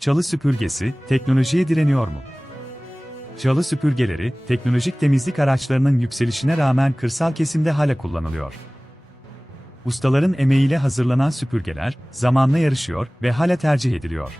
Çalı süpürgesi, teknolojiye direniyor mu? Çalı süpürgeleri, teknolojik temizlik araçlarının yükselişine rağmen kırsal kesimde hala kullanılıyor. Ustaların emeğiyle hazırlanan süpürgeler, zamanla yarışıyor ve hala tercih ediliyor.